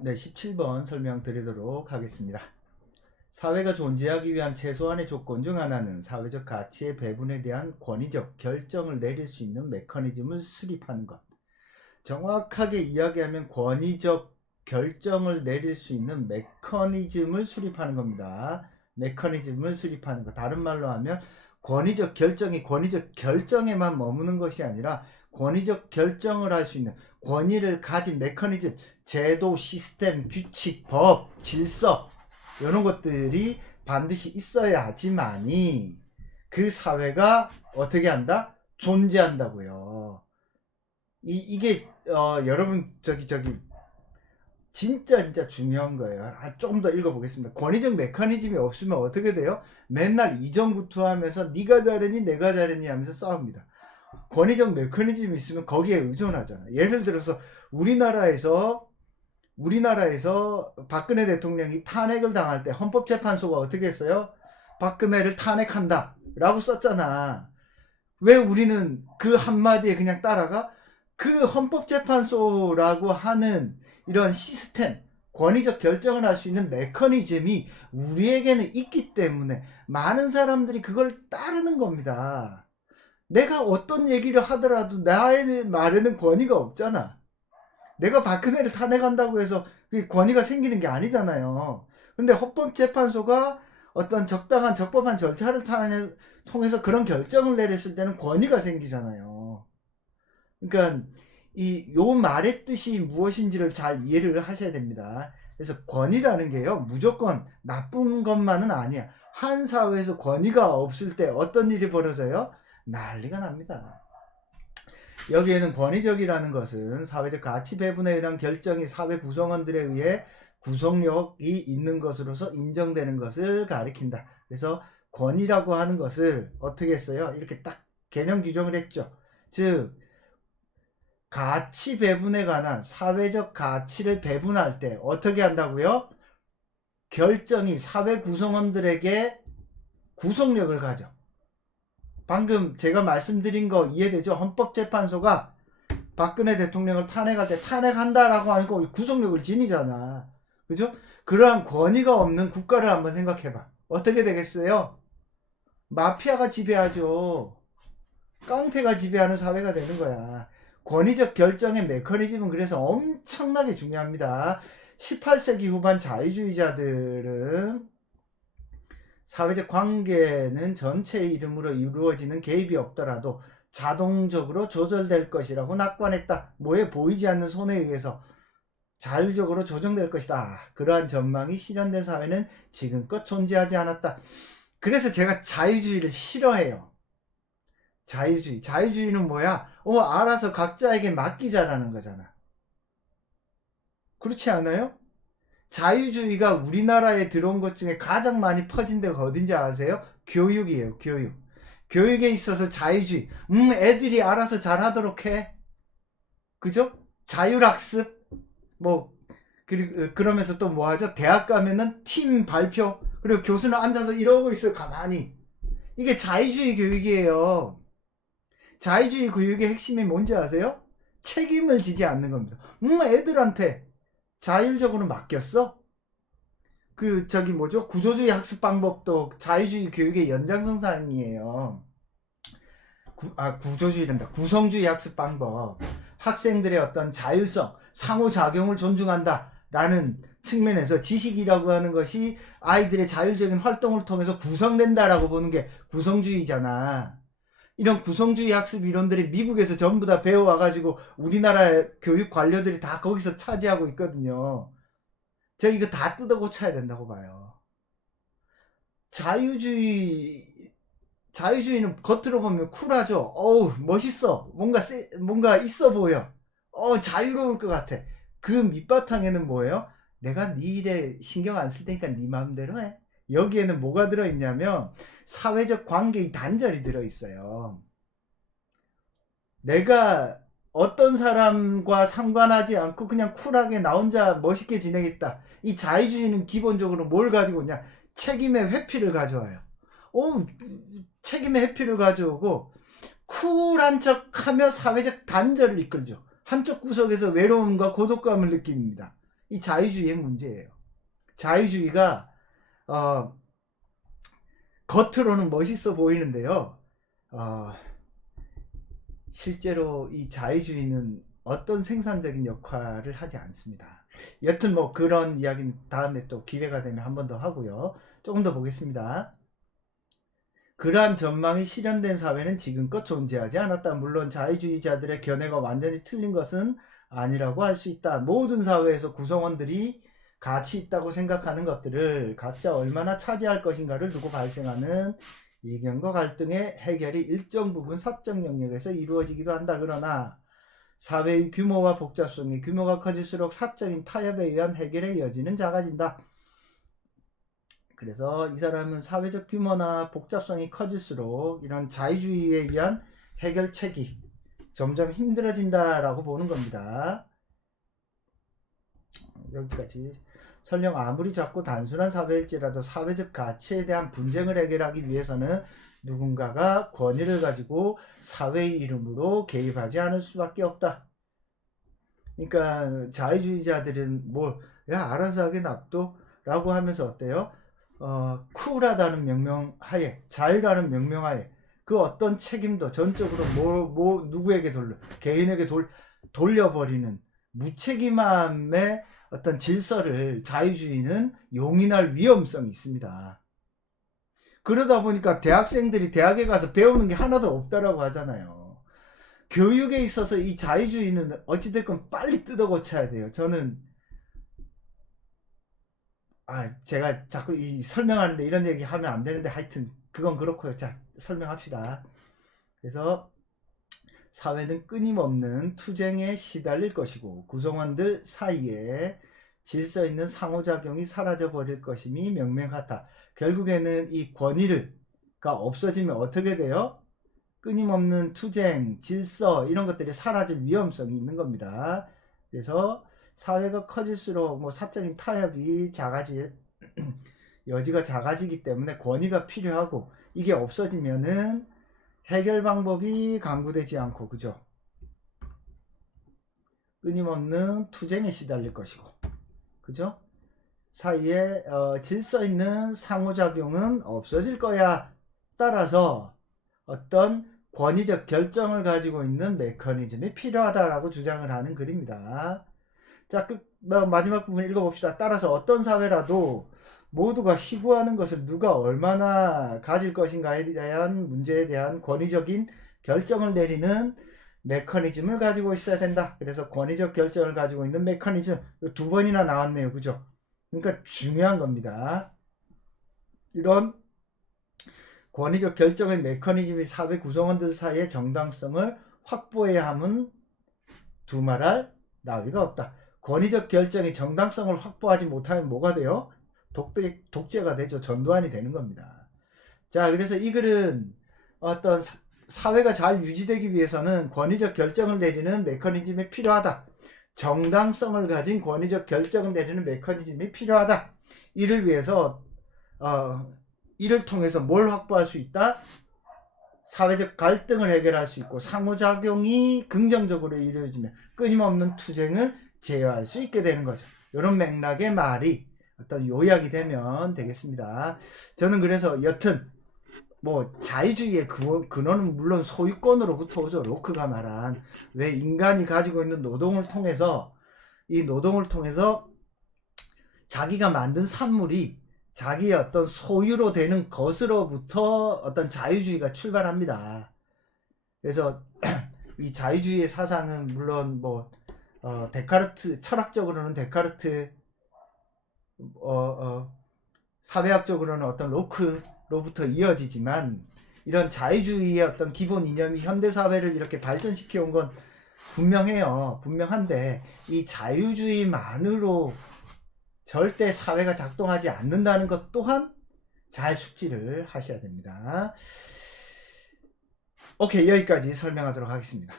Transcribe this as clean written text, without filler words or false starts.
네, 17번 설명드리도록 하겠습니다. 사회가 존재하기 위한 최소한의 조건 중 하나는 사회적 가치의 배분에 대한 권위적 결정을 내릴 수 있는 메커니즘을 수립하는 것. 정확하게 이야기하면 권위적 결정을 내릴 수 있는 메커니즘을 수립하는 겁니다. 메커니즘을 수립하는 것. 다른 말로 하면 권위적 결정이 권위적 결정에만 머무는 것이 아니라 권위적 결정을 할 수 있는 권위를 가진 메커니즘, 제도, 시스템, 규칙, 법, 질서 이런 것들이 반드시 있어야 하지만이 그 사회가 어떻게 한다? 존재한다고요. 이게 여러분 저기 진짜 중요한 거예요. 조금 더 읽어보겠습니다. 권위적 메커니즘이 없으면 어떻게 돼요? 맨날 이전구투하면서 네가 잘했니 내가 잘했니 하면서 싸웁니다. 권위적 메커니즘이 있으면 거기에 의존하잖아. 예를 들어서 우리나라에서 박근혜 대통령이 탄핵을 당할 때 헌법재판소가 어떻게 했어요? 박근혜를 탄핵한다 라고 썼잖아. 왜 우리는 그 한마디에 그냥 따라가? 그 헌법재판소라고 하는 이런 시스템, 권위적 결정을 할 수 있는 메커니즘이 우리에게는 있기 때문에 많은 사람들이 그걸 따르는 겁니다. 내가 어떤 얘기를 하더라도 나의 말에는 권위가 없잖아. 내가 박근혜를 탄핵한다고 해서 그 권위가 생기는 게 아니잖아요. 근데 헌법재판소가 어떤 적당한 적법한 절차를 통해서 그런 결정을 내렸을 때는 권위가 생기잖아요. 그러니까 요 말의 뜻이 무엇인지를 잘 이해를 하셔야 됩니다. 그래서 권위라는 게요, 무조건 나쁜 것만은 아니야. 한 사회에서 권위가 없을 때 어떤 일이 벌어져요? 난리가 납니다. 여기에는 권위적이라는 것은 사회적 가치 배분에 의한 결정이 사회 구성원들에 의해 구속력이 있는 것으로서 인정되는 것을 가리킨다. 그래서 권위라고 하는 것을 어떻게 했어요? 이렇게 딱 개념 규정을 했죠. 즉 가치 배분에 관한 사회적 가치를 배분할 때 어떻게 한다고요? 결정이 사회 구성원들에게 구속력을 가져. 방금 제가 말씀드린 거 이해되죠? 헌법재판소가 박근혜 대통령을 탄핵할 때 탄핵한다라고 하니까 구속력을 지니잖아. 그죠? 그러한 권위가 없는 국가를 한번 생각해봐. 어떻게 되겠어요? 마피아가 지배하죠. 깡패가 지배하는 사회가 되는 거야. 권위적 결정의 메커니즘은 그래서 엄청나게 중요합니다. 18세기 후반 자유주의자들은 사회적 관계는 전체의 이름으로 이루어지는 개입이 없더라도 자동적으로 조절될 것이라고 낙관했다. 뭐에 보이지 않는 손에 의해서 자율적으로 조정될 것이다. 그러한 전망이 실현된 사회는 지금껏 존재하지 않았다. 그래서 제가 자유주의를 싫어해요. 자유주의는 뭐야? 알아서 각자에게 맡기자라는 거잖아. 그렇지 않아요? 자유주의가 우리나라에 들어온 것 중에 가장 많이 퍼진 데가 어딘지 아세요? 교육이에요. 교육에 있어서 자유주의. 애들이 알아서 잘하도록 해. 그죠? 자율학습. 뭐 그러면서 또 뭐 하죠? 대학 가면은 팀 발표. 그리고 교수는 앉아서 이러고 있어요. 가만히. 이게 자유주의 교육이에요. 자유주의 교육의 핵심이 뭔지 아세요? 책임을 지지 않는 겁니다. 애들한테 자율적으로 맡겼어? 저기 뭐죠? 구조주의 학습 방법도 자유주의 교육의 연장선상이에요. 구조주의란다. 구성주의 학습 방법. 학생들의 어떤 자율성, 상호작용을 존중한다. 라는 측면에서 지식이라고 하는 것이 아이들의 자율적인 활동을 통해서 구성된다라고 보는 게 구성주의잖아. 이런 구성주의 학습 이론들이 미국에서 전부 다 배워와가지고 우리나라 교육 관료들이 다 거기서 차지하고 있거든요. 제가 이거 다 뜯어 고쳐야 된다고 봐요. 자유주의는 겉으로 보면 쿨하죠. 멋있어. 뭔가 있어 보여. 자유로울 것 같아. 그 밑바탕에는 뭐예요? 내가 네 일에 신경 안 쓸 테니까 네 마음대로 해. 여기에는 뭐가 들어있냐면 사회적 관계의 단절이 들어있어요. 내가 어떤 사람과 상관하지 않고 그냥 쿨하게 나 혼자 멋있게 지내겠다. 이 자유주의는 기본적으로 뭘 가지고 오냐? 책임의 회피를 가져와요. 오, 책임의 회피를 가져오고 쿨한 척하며 사회적 단절을 이끌죠. 한쪽 구석에서 외로움과 고독감을 느낍니다. 이 자유주의의 문제예요. 자유주의가 겉으로는 멋있어 보이는데요. 실제로 이 자유주의는 어떤 생산적인 역할을 하지 않습니다. 여튼 뭐 그런 이야기는 다음에 또 기회가 되면 한 번 더 하고요. 조금 더 보겠습니다. 그러한 전망이 실현된 사회는 지금껏 존재하지 않았다. 물론 자유주의자들의 견해가 완전히 틀린 것은 아니라고 할 수 있다. 모든 사회에서 구성원들이 가치 있다고 생각하는 것들을 각자 얼마나 차지할 것인가를 두고 발생하는 이견과 갈등의 해결이 일정 부분 사적 영역에서 이루어지기도 한다. 그러나 사회의 규모와 복잡성이 규모가 커질수록 사적인 타협에 의한 해결의 여지는 작아진다. 그래서 이 사람은 사회적 규모나 복잡성이 커질수록 이런 자유주의에 의한 해결책이 점점 힘들어진다라고 보는 겁니다. 여기까지. 설령 아무리 작고 단순한 사회일지라도 사회적 가치에 대한 분쟁을 해결하기 위해서는 누군가가 권위를 가지고 사회의 이름으로 개입하지 않을 수밖에 없다. 그러니까 자유주의자들은 야 알아서 하게 놔둬 라고 하면서 어때요? 쿨하다는 명명하에, 자유라는 명명하에 그 어떤 책임도 전적으로 누구에게 개인에게 돌려버리는 무책임함의 어떤 질서를 자유주의는 용인할 위험성이 있습니다. 그러다 보니까 대학생들이 대학에 가서 배우는 게 하나도 없다라고 하잖아요. 교육에 있어서 이 자유주의는 어찌됐건 빨리 뜯어고쳐야 돼요. 저는 제가 자꾸 설명하는데 이런 얘기 하면 안 되는데 하여튼 그건 그렇고요. 자, 설명합시다. 그래서 사회는 끊임없는 투쟁에 시달릴 것이고 구성원들 사이에 질서 있는 상호작용이 사라져 버릴 것임이 명명하다. 결국에는 이 권위가 없어지면 어떻게 돼요? 끊임없는 투쟁, 질서 이런 것들이 사라질 위험성이 있는 겁니다. 그래서 사회가 커질수록 사적인 타협이 작아질 여지가 작아지기 때문에 권위가 필요하고 이게 없어지면은 해결 방법이 강구되지 않고 그죠? 끊임없는 투쟁에 시달릴 것이고 그죠? 사이에 질서 있는 상호작용은 없어질 거야. 따라서 어떤 권위적 결정을 가지고 있는 메커니즘이 필요하다라고 주장을 하는 글입니다. 자, 마지막 부분 읽어봅시다. 따라서 어떤 사회라도 모두가 희구하는 것을 누가 얼마나 가질 것인가에 대한 문제에 대한 권위적인 결정을 내리는 메커니즘을 가지고 있어야 된다. 그래서 권위적 결정을 가지고 있는 메커니즘 두 번이나 나왔네요. 그죠? 그러니까 중요한 겁니다. 이런 권위적 결정의 메커니즘이 사회 구성원들 사이의 정당성을 확보해야 함은 두말할 나위가 없다. 권위적 결정이 정당성을 확보하지 못하면 뭐가 돼요? 독재가 되죠. 전두환이 되는 겁니다. 자, 그래서 이 글은 어떤 사회가 잘 유지되기 위해서는 권위적 결정을 내리는 메커니즘이 필요하다. 정당성을 가진 권위적 결정을 내리는 메커니즘이 필요하다. 이를 위해서 이를 통해서 뭘 확보할 수 있다? 사회적 갈등을 해결할 수 있고 상호작용이 긍정적으로 이루어지면 끊임없는 투쟁을 제어할 수 있게 되는 거죠. 이런 맥락의 말이 어떤 요약이 되면 되겠습니다. 저는 그래서 여튼 자유주의의 근원은 물론 소유권으로부터 오죠. 로크가 말한 왜 인간이 가지고 있는 노동을 통해서 자기가 만든 산물이 자기의 어떤 소유로 되는 것으로부터 어떤 자유주의가 출발합니다. 그래서 이 자유주의의 사상은 물론 데카르트, 철학적으로는 데카르트, 사회학적으로는 어떤 로크로부터 이어지지만 이런 자유주의의 어떤 기본 이념이 현대사회를 이렇게 발전시켜 온 건 분명한데 이 자유주의만으로 절대 사회가 작동하지 않는다는 것 또한 잘 숙지를 하셔야 됩니다. 오케이, 여기까지 설명하도록 하겠습니다.